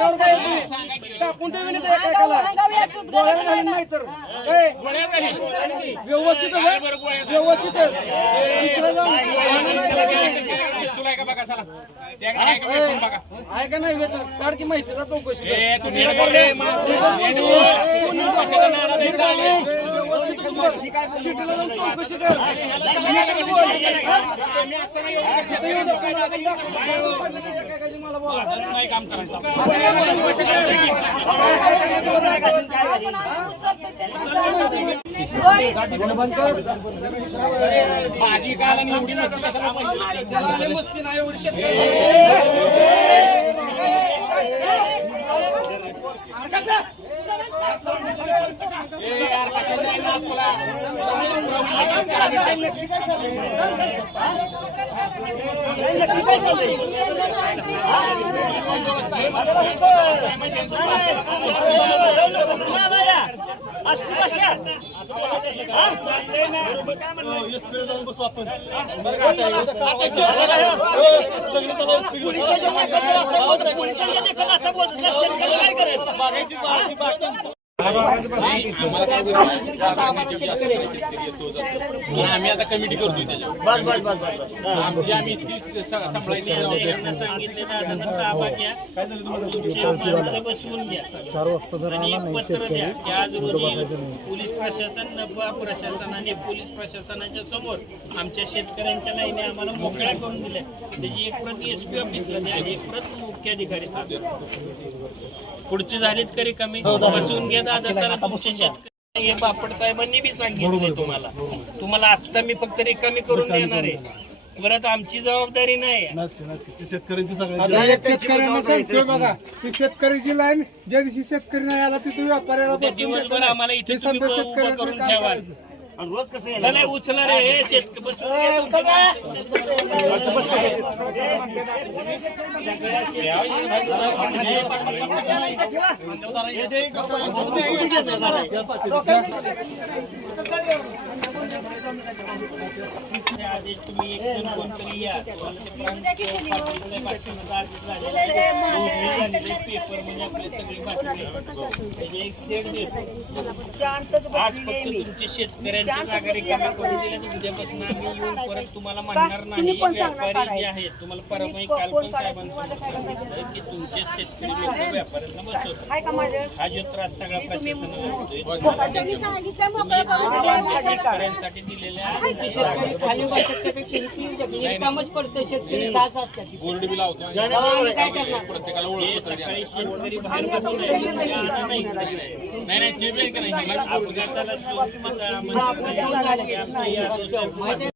अंगावर काय येतो कापून ठेवीन इथं एका एकाला गोळ्या घालून नाही तर. काय व्यवस्थित आहे? व्यवस्थित भांडण नाही वेतन काढ की माहिती का चौकशी भाजी काल आणि एवढी नसती कशाला पाहिजे? त्याला आले मस्ती नाही एवढी शेतकरी. पोलिसांच्या देखत असं बोलत नाद तुला? आम्ही आता कमिटी करतोय त्याच्यावर. आमची आम्ही तीस सांभाळायची पत्र द्या की आज रोजी पोलीस प्रशासन नफा प्रशासन आणि पोलीस प्रशासनाच्या समोर आमच्या शेतकऱ्यांच्या लाईने आम्हाला मोकळ्या करून दिल्या त्याची एक प्रत एस पी ऑफिसला द्या एक प्रत मुख्याधिकारी पुढचे झालेत करी कमी बसवून घ्या शेतकरी हे बापट साहेबांनी बी सांगितले तुम्हाला. तुम्हाला आता मी फक्त रिकामी करून देणार आहे. परत आमची जबाबदारी नाही. आता एक शेतकऱ्यांना सांगतोय बघा की शेतकऱ्याची लाईन ज्या दिवशी शेतकरी नाही आला तिथे व्यापाऱ्याला दिवसभर आम्हाला. इथे हे काम ठेवा करायचं. चला उचला रे हे ते तुम्ही एक जण कोणतरी या तुम्हाला ते प्रांत झालेलं आहे. आहे, पेपर म्हणजे आपले सगळी बातमी एक सेट देतो आज फक्त शेतकऱ्यांच्या जागा रिकाम्या करून दिल्या तर उद्यापासून आम्ही येऊन परत तुम्हाला म्हणणार नाही. व्यापारी जे आहेत तुम्हाला परवा मी काल पण साहेबांसमोर सांगितलं की तुमचे शेतकरी लोक व्यापाऱ्यांना बसवतात हा जो त्रास सगळा प्रशासनाला होतोय शेतकऱ्यांसाठी दिलेल्या खाली बसण्यापेक्षा कामच पडतं शेतकरी तास असतात बोर्ड बी लावतो. आम्ही काय करणार? प्रत्येकाला ओळख सकाळी शेतकरी बाहेर बसून आहे. म्हणजे आता नाही करायचं. नाही. नाही. ते बी आहे का नाही अपघाताला जो- म्हणजे आमच्या या-